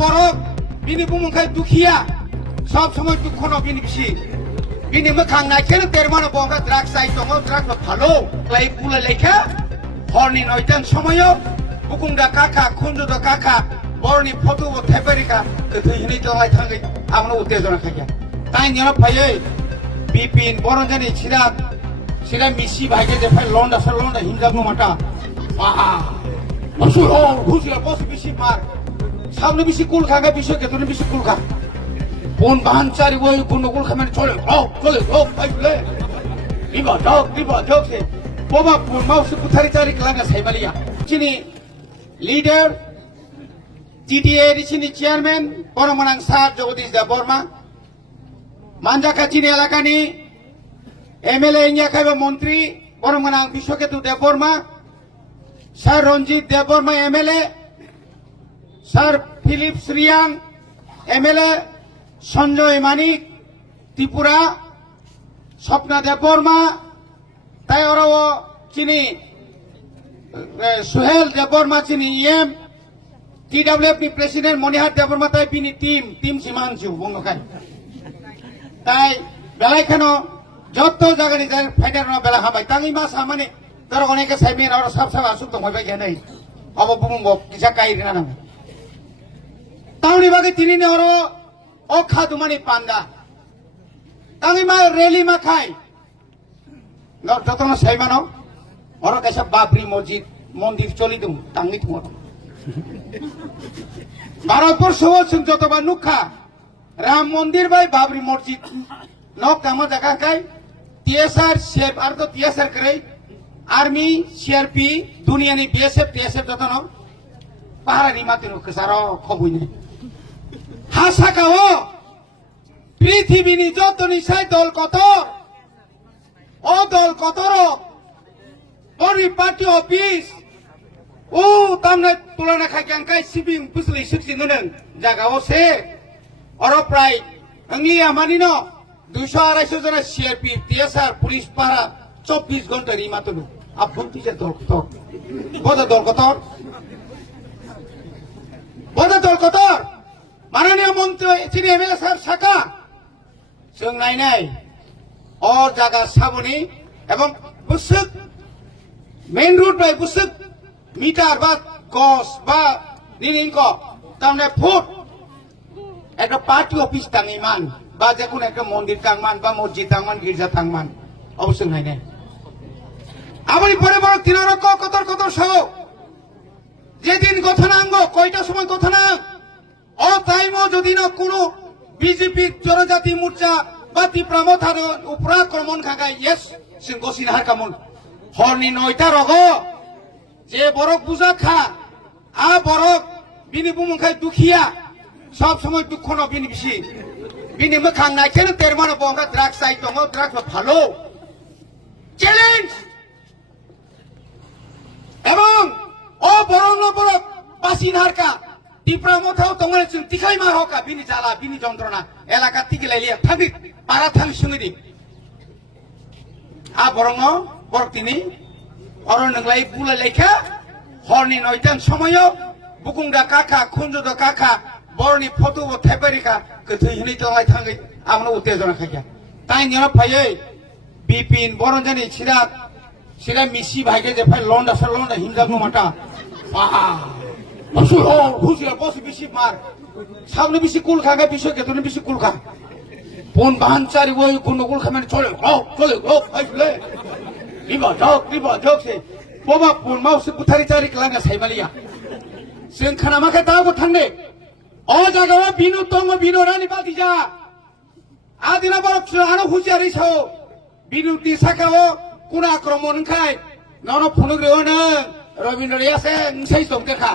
বরক বিনি বুমুখাই দুখিয়া সব সময় দুঃখ ন বিনি বিসি বিনি মোখাং নাইखेनो তেরমানো বংরা ড্রাগস আই দङ ড্রাগস ভালো লাই কুলা লেখা হরনি নয়টান সময়ও বুকুংদা কাকা খুনজুদা কাকা বরনি ফটো থেপারিকা কইহিনি তলাই থাঙ্গै আমনো উত্তেজনা খাইয়া তাই নিয়ন ফাইयै বিপিন বরঞ্জানি সিরা মিসি ভাইকে যে ফাই লন্ডা হিমজাব মাটা বসু ও হুসিয়া বস বেশি মার সামনে বেশি কুল খাগা বিষয় কে তুমি বেশি কুল খা কোন বাহান চারি ওই কোন কুল খামেন চলে ও ভাই বলে বিবা জক সে বাবা কোন মাউস কুথারি চারি ক্লাঙ্গা সাইমালিয়া চিনি লিডার টিটিএ চিনি চেয়ারম্যান পরমানাং স্যার জগদীশ দেববর্মা মানজাকা চিনি এলাকানি এমএলএ ইন্ডিয়া খাইবা মন্ত্রী পরমানাং Bishwaketu Debbarma sir Ranjit Debbarma MLA sir Philip Shriyang MLA Sanjay Manik Tripura Swapna Debbarma তাই ওরাও চিনি সুহেল দেববর্মা চিনি EM TWF president Manihar Debbarma তাই বিনি টিম সীমাঞ্চু বঙ্গখাই তাই বেলাইখানো যত জায়গানি যায় ফাইনাল বেলা হাবাই তাঙ্গি মাস হামানে তার অনেকে সাইমেন আর সব আসুক তো হইবাই গেনাই অব বুমুঙ্গ কিসা কাইরিনা নাম তাউনি বাগে তিনি নে ওর ও খাদুমানি পান্ডা তাঙ্গি মা রেলি মা খাই যত না সাইমানো ওর কাছে বাবরি মসজিদ মন্দির চলি দুম তাঙ্গি তোমার ভারতবর্ষ যতবার নুখা রাম মন্দির বাই বাবরি মসজিদ নক কামা জায়গা খাই টিএসআর শেপ আর তো টিএসআর করে आर्मी सीआरपी दुनिया नि बीएसएफ टीएसएफ जत न पाहारानि माति नुख सार खबुइने हासाकाओ पृथ्वीनि जतनि साइ दल कत ओ दल कतर परिपाटी अफिस ओ तामने तुलना खायखांखाय सिबिं पुसलि सिक्सिनोन जागाओ से और प्राय अंगलिया मानि न 200-250 जना सीआरपी टीएसआर पुलिस पारा 24 घंटा রিমা তো আপন তিজে দল কত মাননীয় মন্ত্রী চিনি এমএলএ স্যার শাখা जों नायनाय और जागा साबनी এবং বুসুক মেইন রুট বাই বুসুক মিটার বা গস বা নিরিঙ্ক তামনে ফুট একটা পার্টি অফিস তাঙ্গিমান বা যে কোনো একটা মন্দির তাঙ্গমান বা মসজিদ তাঙ্গমান গির্জা তাঙ্গমান অবশ্যই নাইনাই আমি পরে বড় তিনরক কত সহ যেদিন গঠনাঙ্গ কয়টা সময় গঠনাঙ্গ ও টাইমও যদি না কোনো বিজেপি জনজাতি মোর্চা বা তীব্রামথার উপরাক্রমণ খাগাই ইয়েস সিং গসিন হার কামন হরনি 9টা রগ যে বরক বুঝা খা আ বরক বিনি বুমুখাই দুখিয়া সব সময় দুঃখ ন বিনি বিসি বিনি মোখাং নাইखेनो তেরমানো বংরা ড্রাগস আই দङ ড্রাগস ভালো চ্যালেঞ্জ এবং ও বরং বরক বাসিন হারকা তীব্রামথাও তোমার তিখাই মা হকা বিনি জ্বালা বিনি যন্ত্রণা এলাকা থেকে লাইলিয়া থাকি পাড়া থাকি সঙ্গী আ বরং বরক তিনি অরণ্যলাই বুলা লেখা হরনি 9টান সময়ও বুকুংদা কাকা খুনজুদা কাকা বরনি ফটো থেপারিকা কইহিনি তলাই থাঙ্গै আমনো উত্তেজনা খাইয়া তাই নিয়ন ফাইयै বিপিন বরঞ্জানি সিরা মিসি ভাইকে যে ফাই লন্ডা হিমজাব মাটা বসু ও হুসিয়া বস বেশি মার সামনে বেশি কুল খাগা বিষয় কে তুমি বেশি কুল খা কোন বাহান চারি ওই কোন কুল খামেন চলে ও ভাই বলে বিবা জক সে বাবা কোন মাউস কুথারি চারি ক্লাঙ্গা সাইমালিয়া जों खानामाखै दाबो थांदे अ जागायाव बिनु दङ बिनु रानि बादि जा आदिना बरक आनो हुसियारि साव बिनु दिसाखाव कुना आक्रमण खाय ननो फुनुग्रेवनो रविन्द्र यासे नसै समदेखा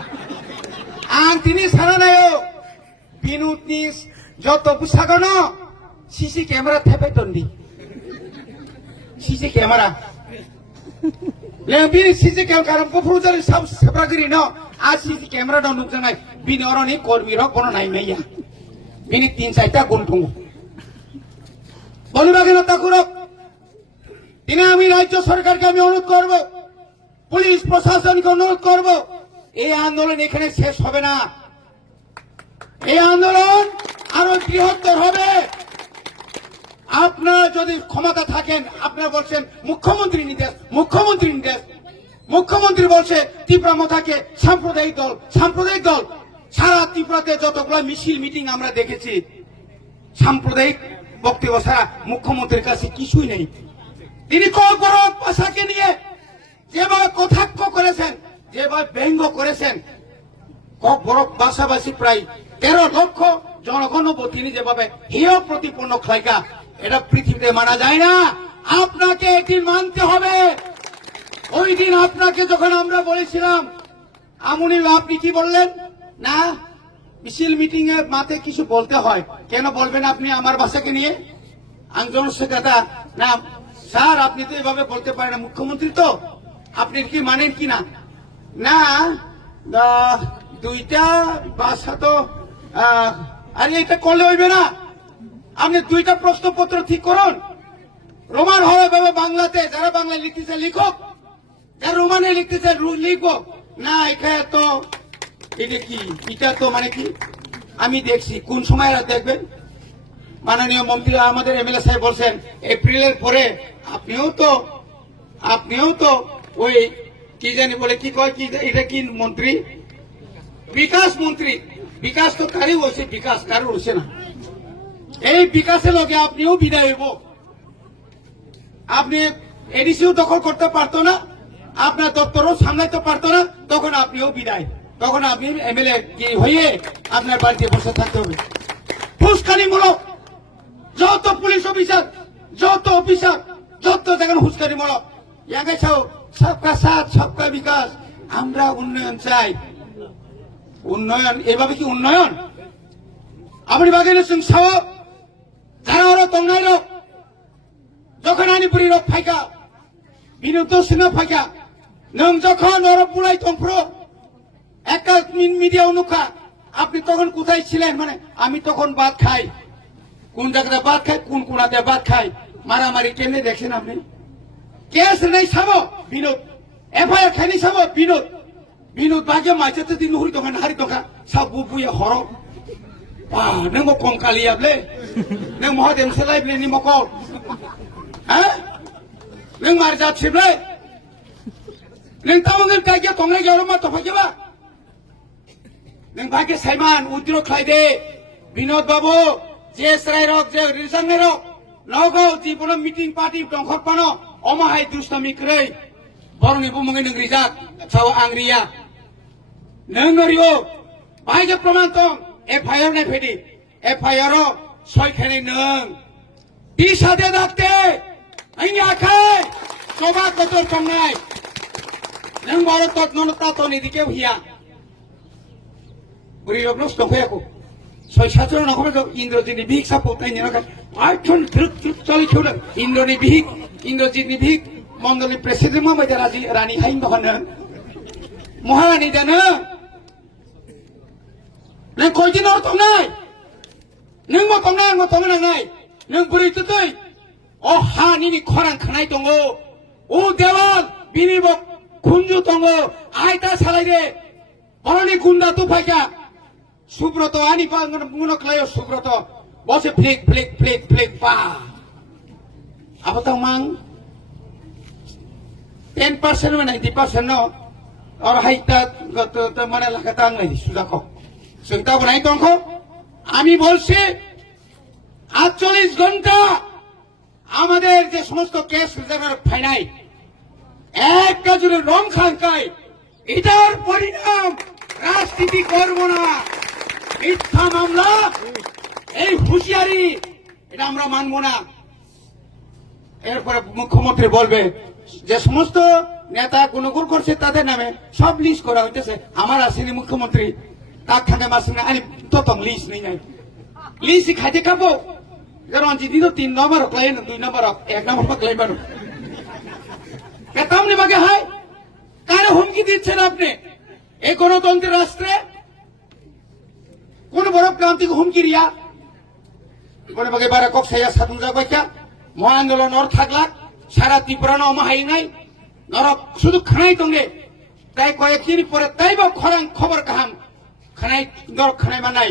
आं तिनि सानानायो बिनुनि जत बुसागन सीसी कैमरा थेपाय दन्दि सीसी कैमरा लेबिनि सीसी कैमरा गफुरजारि सब सेब्रागिरि न आ सीसी कैमरा दं नुजानाय बिनि अरनि कर्मी र कोन नायनाया बिनि 3-4টা गन्थं বলিবাগে না তাকুরক তিনি আমি রাজ্য সরকারকে আমি অনুরোধ করব পুলিশ প্রশাসনকে অনুরোধ করব এই আন্দোলন এখানে শেষ হবে না এই আন্দোলন আরো বৃহত্তর হবে। আপনারা যদি ক্ষমতা থাকেন, আপনারা বলছেন মুখ্যমন্ত্রী নির্দেশ, মুখ্যমন্ত্রী নির্দেশ, মুখ্যমন্ত্রী বলছে ত্রিপুরা মাথাকে সাম্প্রদায়িক দল, সাম্প্রদায়িক দল। সারা ত্রিপুরাতে যতগুলো মিছিল মিটিং আমরা দেখেছি, সাম্প্রদায়িক বক্তব্য ছাড়া মুখ্যমন্ত্রীর কাছে কিছুই নেই। তিনি কড়ক ভাষাকে নিয়ে যেভাবে কটাক্ষ করেছেন, যেভাবে ব্যঙ্গ করেছেন, বড় ভাষাভাষী প্রায় 13 লক্ষ জনগণ তিনি যেভাবে হেয় প্রতিপন্ন খাইকা, এটা পৃথিবীতে মানা যায় না। আপনাকে এটি মানতে হবে। ওই দিন আপনাকে যখন আমরা বলেছিলাম, আপনি কি বললেন? না, মিছিল মিটিং এর মাঠে কিছু বলতে হয়, কেন বলবেন আপনি আমার ভাষাকে নিয়ে? আঞ্জন কথা না স্যার, আপনি তো এভাবে বলতে পারেন না, মুখ্যমন্ত্রী তো, আপনি কি মানেন কি না? না, দুইটা ভাষা তো আরে এটা করলে হইবে না। আপনি দুইটা প্রশ্নপত্র ঠিক করুন, রোমান হবে বাংলাতে, যারা বাংলায় লিখতেছে লিখুক, যারা রোমানে লিখতেছে লিখবো না। এখানে তো এটা কি, এটা তো মানে কি আমি দেখছি, কোন সময় দেখবেন মাননীয় মন্ত্রী আমাদের এমএলএ সাহেব বলছেন এপ্রিলের পরে আপনিও তো ওই কি জানি বলে কি কয়, কি এটা কি মন্ত্রী, বিকাশ মন্ত্রী। বিকাশ তো কারই হচ্ছে, বিকাশ কারোর হচ্ছে না। এই বিকাশের লগে আপনিও বিদায় হইব। আপনি এডিসিও দখল করতে পারতো না, আপনার দপ্তরও সামলাইতে পারতো না, তখন আপনিও বিদায়। তখন আপনি এমএলএ হয়ে আপনার বাড়িতে বসে থাকতে হবে। হুস্কানিমূলক যত পুলিশ অফিসার, যত অফিসার, যত দেখেন হুস্কানিমূলক। সবকা সাথ সবকা বিকাশ, আমরা উন্নয়ন চাই। উন্নয়ন এভাবে কি উন্নয়ন? আপনি বাগের সিং সাহ যারা ওরা তঙ্গাই লোক, যখন আনিপুরি রোগ ফাইকা, বিনুদ্ধ সিংহ ফাইকা, নং যখন ওরা পুরাই তংফ্র একটা মিডিয়া অনুখা, আপনি তখন কোথায় ছিলেন? মানে আমি তখন ভাত খাই, কোন জায়গাতে ভাত খাই, কোন কোনাতে ভাত খাই, মারামারি কেমনে দেখছেন আপনি? কেস নেই সাব বিনোদ, এফআইআর খাইনি সাব বিনোদ, বিনোদ বাগে মাইতে দিন হরি দোকান হারি দোকান সাব বুয়ে হর নং কম কালিয়াবলে নং মহাদেব সেলাইবলে নি মক হ্যাঁ নং মার যাচ্ছিবলে নং তামঙ্গল কাইয়া তংরাই গেল মা তফাইবা নং ভাগে সাইমান উদ্রো খাইদে বিনোদ বাবু যে সরাই রক যে রিসাংনে রক লগো জীবন মিটিং পার্টি দংখর পানো অমাহাই দুষ্টামি ক্রৈ বরনি বুমঙ্গি নং রিজাক ছাও আংরিয়া নং নরিও ভাইগে প্রমাণ তং এফআইআর নাই ফেদি এফআইআর সয়খানি নং দিশাদে ডাকতে আইনি আখাই সবা কতর তংনাই নং বড় তৎনতা তো নিদিকে হিয়া বুড়ি রগ্নস দফায়াকো 6-7জন নখমে ইন্দ্রজিৎ বিহিক সাপোর্ট নাই নখায় 8জন দ্রুত চলি খেল ইন্দ্রজিৎ বিহিক মন্ডলী প্রেসিডেন্ট মাবাইদা রানী হাইন দহন মহারানী দেন নং কয়দিন তংনাই নং মো তংনাই নাই নং বুড়ি তুই ও হানি খরাং খানাই দङ ও দেওয়াল বিনিব খুঞ্জু দङ আইতা সালাই রে বরনি গুন্ডা তো ফাইকা সুব্রত আনি মুনক্লায় সুব্রত বসে ফ্লিক ফ্লিক ফ্লিক ফ্লিক পা আপাতত মাং 10% মানে 90% ন আর হাইতা মানে লাগাতা আংলাই সুজাকো সুতা বনাই দংখ আমি বলছি 48 ঘন্টা আমাদের যে সমস্ত কেস রিজার্ভার ফাইনাই এক কাজুরে রং খাঙ্কায় এটার পরিণাম রাজনীতি করব না মিথ্যা মামলা এই হুঁশিয়ারি এটা আমরা মানব না এরপরে মুখ্যমন্ত্রী বলবে যে সমস্ত নেতা গুণগুণ করছে তাদের নামে সব লিস্ট করা হইতেছে আমার আসেনি মুখ্যমন্ত্রী তার খানে মাসিনা আনি ততং লিস্ট নেই নাই লিস্ট খাইতে খাবো রঞ্জিত তো 3 নম্বর ক্লাই 2 নম্বর 1 নম্বর ক্লাই বানো কেতামনি বাগে হাই কারে হুমকি দিচ্ছেন আপনি এই গণতন্ত্রের রাষ্ট্রে কোন বড় ক্রান্তিক হুমকি রিয়া কোন বাগে বারা কক সাইয়া সাতুন যাবাইকা মহা আন্দোলন ওর থাকলা সারা ত্রিপুরানো অমাহাই নাই নরক শুধু খানাই দঙ্গে তাই কয়েকদিন পরে তাইব খরাং খবর কাহাম খানাই নরক খানাই মানাই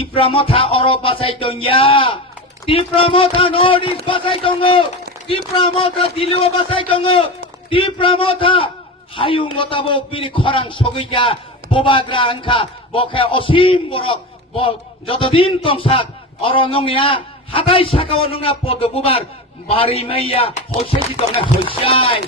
Tipramotha oro basai tongya. Tipramotha North East basai tongo. Tipramotha Diliwa basai tongo. Tipramotha hayung motabok bini khorang sogiya bobagra angka bokhe osim borok bo jotodin tomsak oro nongya hatai sakao nongna podo bubar bari maiya hoisai tongna hoisai.